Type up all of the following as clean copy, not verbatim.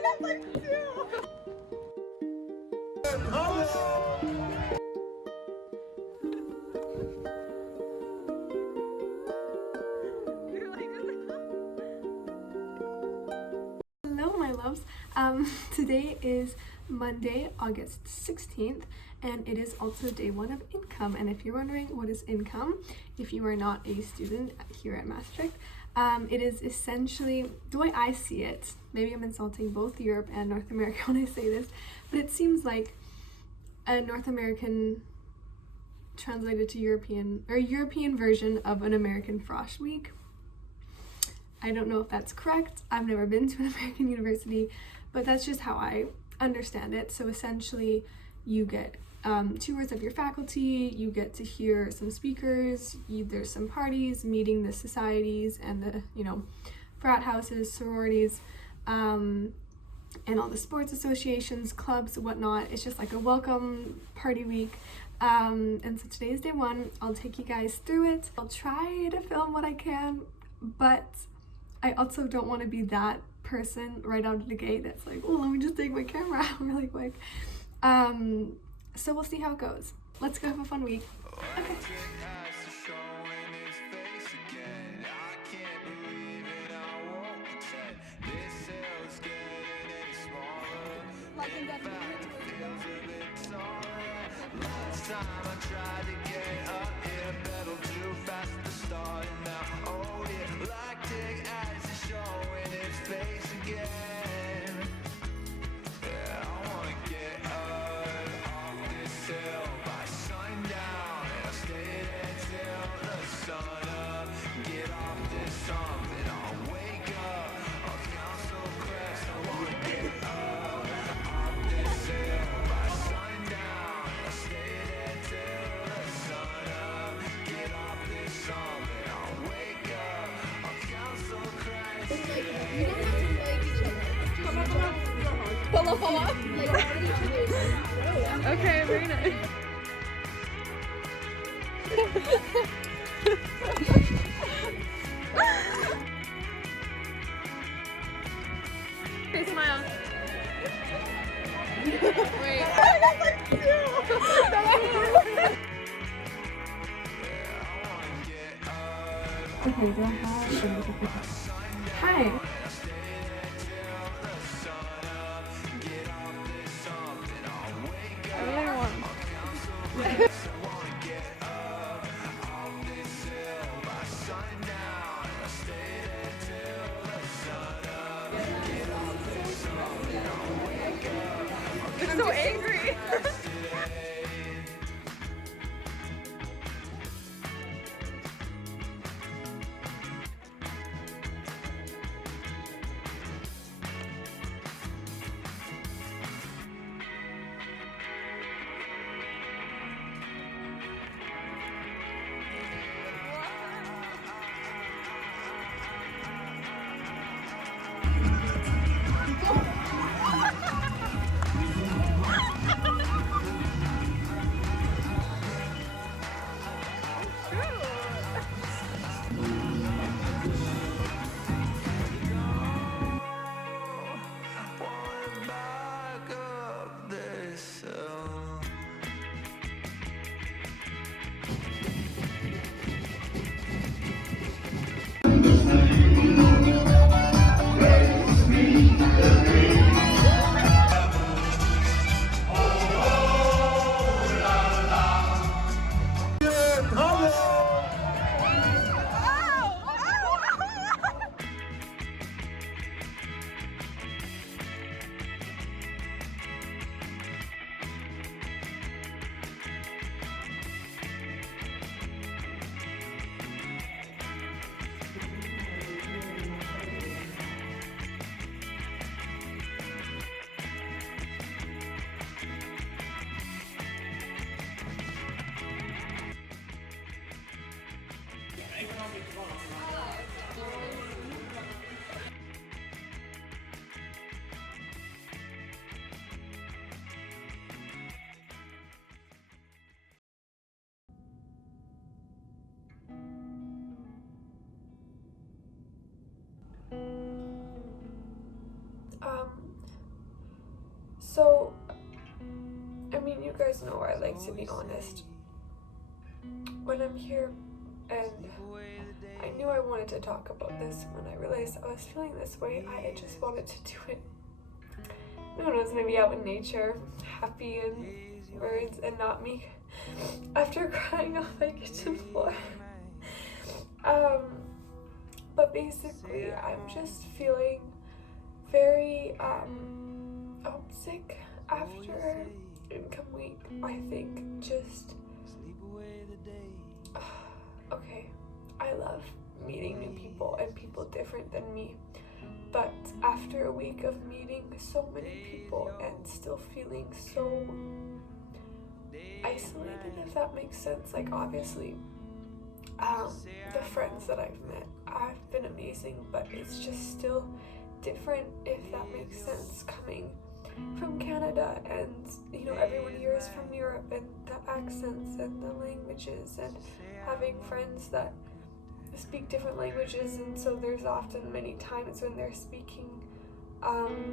got like 2. Hello, my loves. Today is Monday, August 16th, and it is also day 1 of income. And if you're wondering what is income, if you are not a student here at Maastricht, it is essentially, the way I see it, maybe I'm insulting both Europe and North America when I say this, but it seems like a North American translated to European, or European version of an American Frosh Week. I don't know if that's correct. I've never been to an American university, but that's just how I understand it. So essentially you get tours of your faculty, you get to hear some speakers, there's some parties, meeting the societies and the, frat houses, sororities, and all the sports associations, clubs, whatnot. It's just like a welcome party week. And so today is day 1. I'll take you guys through it. I'll try to film what I can, but I also don't want to be that person right out of the gate that's like, oh, let me just take my camera out really quick. So we'll see how it goes. Let's go have a fun week. Okay. Follow. Okay, very nice. Okay, smile. Wait. I got like 2. Okay, do I have... Hi. I'm so angry. you guys know I like to be honest when I'm here, and I knew I wanted to talk about this. When I realized I was feeling this way, I just wanted to do it. No one was gonna be out in nature, happy and birds, and not me after crying on my kitchen floor. But basically, I'm just feeling very homesick after income week. I think just okay, I love meeting new people and people different than me, but after a week of meeting so many people and still feeling so isolated, if that makes sense. Like, obviously the friends that I've met have been amazing, but it's just still different, if that makes sense, coming from Canada, and you know, everyone here is from Europe, and the accents and the languages, and having friends that speak different languages, and so there's often many times when they're speaking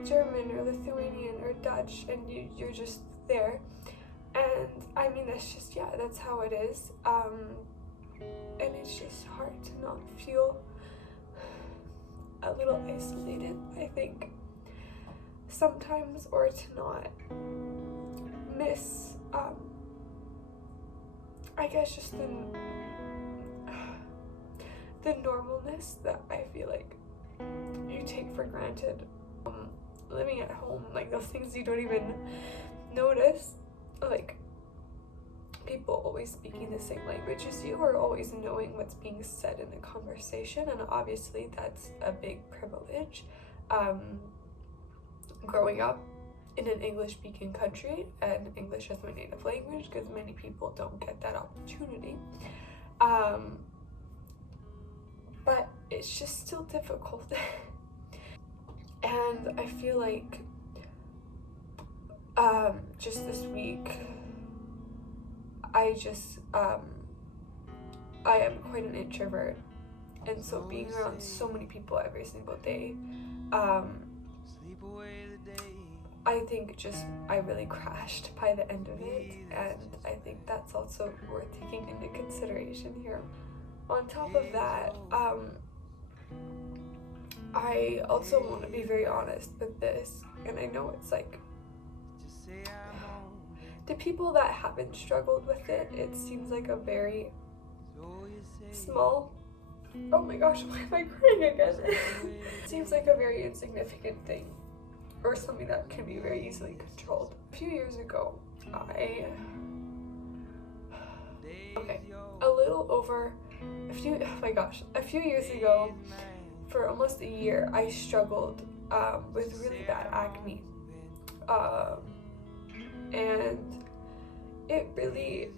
German or Lithuanian or Dutch, and you're just there. And I mean, that's just, yeah, that's how it is. And it's just hard to not feel a little isolated, I think, sometimes, or to not miss, I guess, just the normalness that I feel like you take for granted. Living at home, like those things you don't even notice, like people always speaking the same language as you, or always knowing what's being said in a conversation, and obviously that's a big privilege. Growing up in an English-speaking country, and English as my native language, because many people don't get that opportunity. But it's just still difficult. And I feel like just this week, I am quite an introvert, and so being around so many people every single day, I think just I really crashed by the end of it, and I think that's also worth taking into consideration here. On top of that, I also want to be very honest with this, and I know it's like, the people that haven't struggled with it, it seems like a very small, oh my gosh, why am I crying again? It seems like a very insignificant thing, or something that can be very easily controlled. A few years ago, a few years ago, for almost a year, I struggled with really bad acne. And it really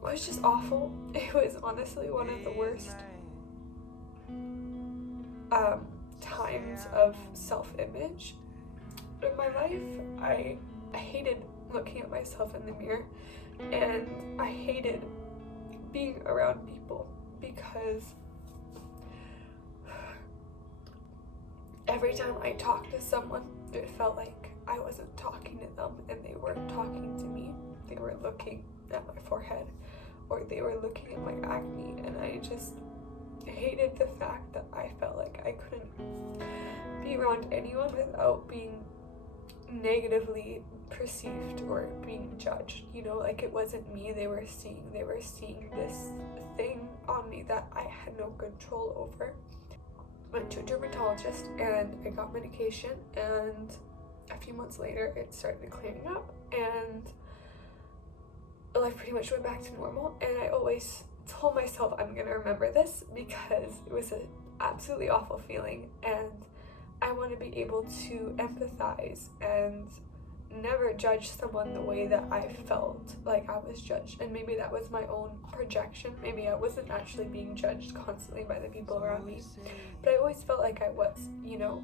was just awful. It was honestly one of the worst times of self-image in my life. I hated looking at myself in the mirror, and I hated being around people, because every time I talked to someone, it felt like I wasn't talking to them and they weren't talking to me. They were looking at my forehead, or they were looking at my acne, and I just hated the fact that I felt like I couldn't be around anyone without being negatively perceived or being judged. You know, like it wasn't me they were seeing this thing on me that I had no control over. Went to a dermatologist and I got medication, and a few months later it started clearing up, and life pretty much went back to normal. And I always told myself I'm gonna remember this, because it was an absolutely awful feeling, and I want to be able to empathize and never judge someone the way that I felt like I was judged. And maybe that was my own projection. Maybe I wasn't actually being judged constantly by the people around me, but I always felt like I was, you know,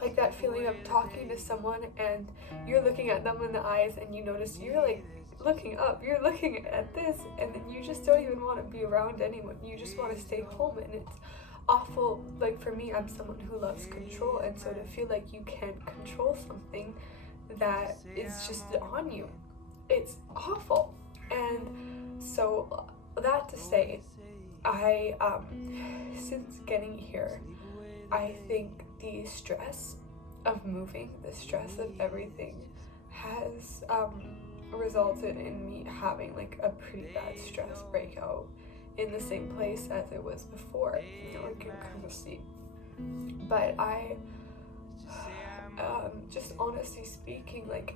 like that feeling of talking to someone and you're looking at them in the eyes and you notice you're like looking up, you're looking at this, and then you just don't even want to be around anyone. You just want to stay home, and it's awful. Like for me, I'm someone who loves control, and so to feel like you can't control something that is just on you, it's awful. And so that to say, I since getting here, I think the stress of moving, the stress of everything has resulted in me having like a pretty bad stress breakout in the same place as it was before. You know, you can kind of see. But I just honestly speaking, like,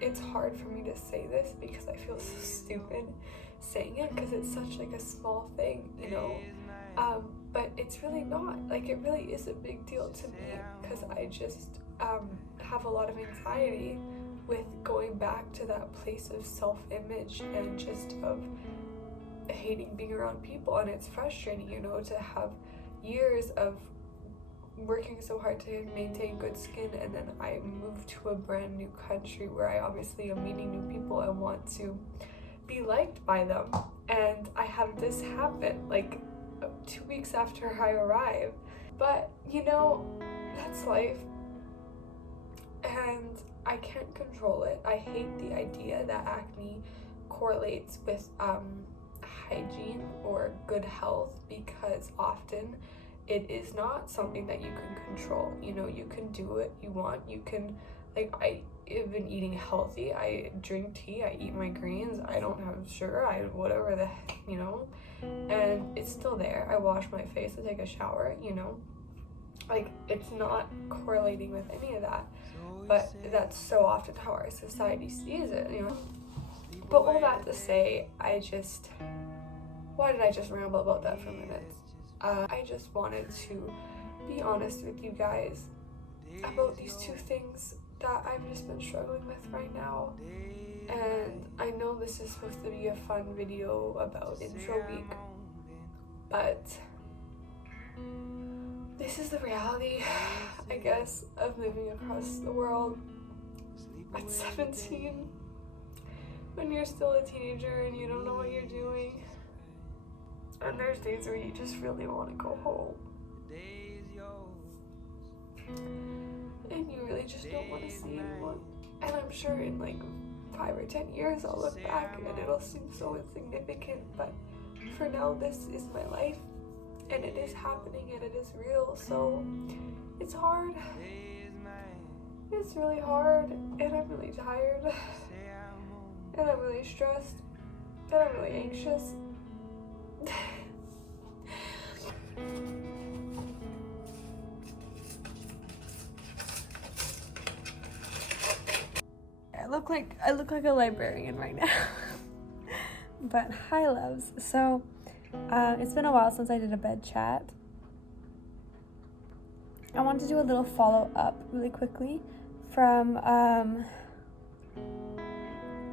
it's hard for me to say this because I feel so stupid saying it because it's such like a small thing, you know, but it's really not. Like, it really is a big deal to me because I just have a lot of anxiety with going back to that place of self-image and just of hating being around people. And it's frustrating, you know, to have years of working so hard to maintain good skin, and then I move to a brand new country where I obviously am meeting new people and want to be liked by them, and I have this happen like 2 weeks after I arrive. But you know, that's life, and I can't control it. I hate the idea that acne correlates with hygiene or good health, because often it is not something that you can control. You know, you can do what you want. You can, like, I have been eating healthy. I drink tea. I eat my greens. I don't have sugar. Whatever the heck, you know, and it's still there. I wash my face. I take a shower, you know, like, it's not correlating with any of that. But that's so often how our society sees it, you know. But all that to say, why did I just ramble about that for a minute? I just wanted to be honest with you guys about these two things that I've just been struggling with right now. And I know this is supposed to be a fun video about intro week, but this is the reality, I guess, of moving across the world at 17, when you're still a teenager and you don't know what you're doing. And there's days where you just really want to go home. And you really just don't want to see anyone. And I'm sure in like 5 or 10 years I'll look back and it'll seem so insignificant. But for now, this is my life. And it is happening and it is real. So it's hard. It's really hard. And I'm really tired. And I'm really stressed. And I'm really anxious. I look like a librarian right now. But hi loves. So it's been a while since I did a bed chat. I want to do a little follow up really quickly from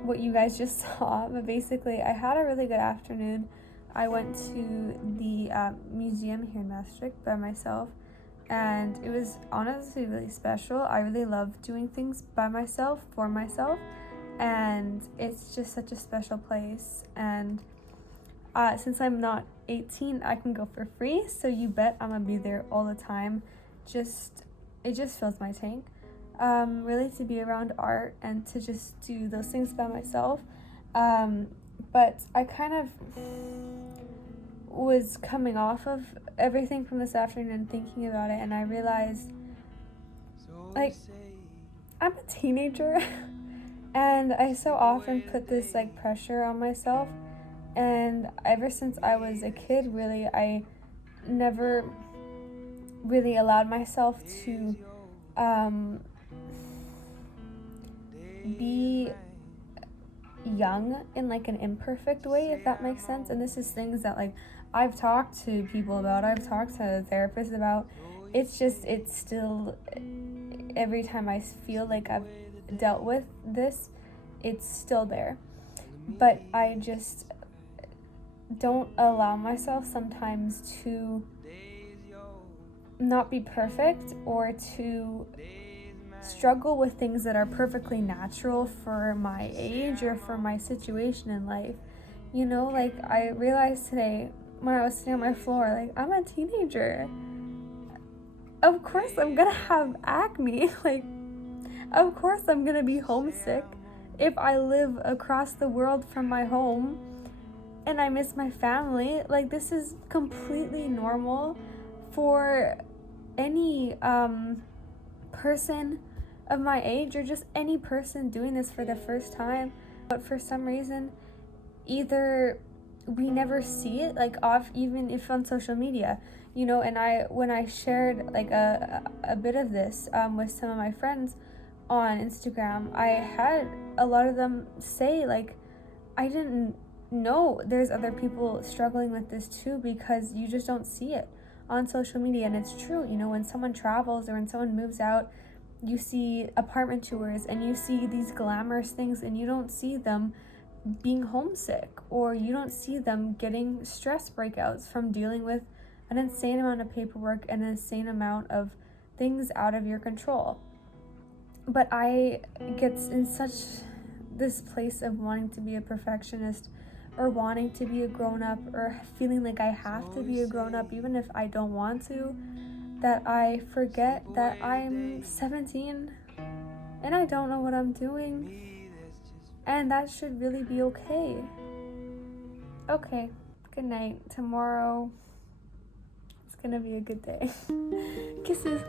what you guys just saw. But basically, I had a really good afternoon. I went to the museum here in Maastricht by myself, and it was honestly really special. I really love doing things by myself, for myself, and it's just such a special place. And since I'm not 18, I can go for free, so you bet I'm gonna be there all the time. It just fills my tank. Really, to be around art and to just do those things by myself. But I kind of was coming off of everything from this afternoon and thinking about it, and I realized, like, I'm a teenager and I so often put this like pressure on myself, and ever since I was a kid, really, I never really allowed myself to be young in like an imperfect way, if that makes sense. And this is things that like I've talked to people about, I've talked to therapists about. It's still, every time I feel like I've dealt with this, it's still there. But I just don't allow myself sometimes to not be perfect or to struggle with things that are perfectly natural for my age or for my situation in life. You know, like I realized today when I was sitting on my floor, like, I'm a teenager. Of course I'm gonna have acne. Like, of course I'm gonna be homesick. if I live across the world from my home and I miss my family. Like, this is completely normal for any person of my age, or just any person doing this for the first time. But for some reason, either we never see it, like, off, even if on social media, you know. And when I shared like a bit of this with some of my friends on Instagram, I had a lot of them say, like, I didn't know there's other people struggling with this too, because you just don't see it on social media. And it's true, you know, when someone travels or when someone moves out, you see apartment tours and you see these glamorous things, and you don't see them being homesick, or you don't see them getting stress breakouts from dealing with an insane amount of paperwork and an insane amount of things out of your control. But I get in such this place of wanting to be a perfectionist, or wanting to be a grown-up, or feeling like I have to be a grown-up even if I don't want to, that I forget that I'm 17 and I don't know what I'm doing, and that should really be okay. Okay, good night. Tomorrow it's gonna be a good day. Kisses.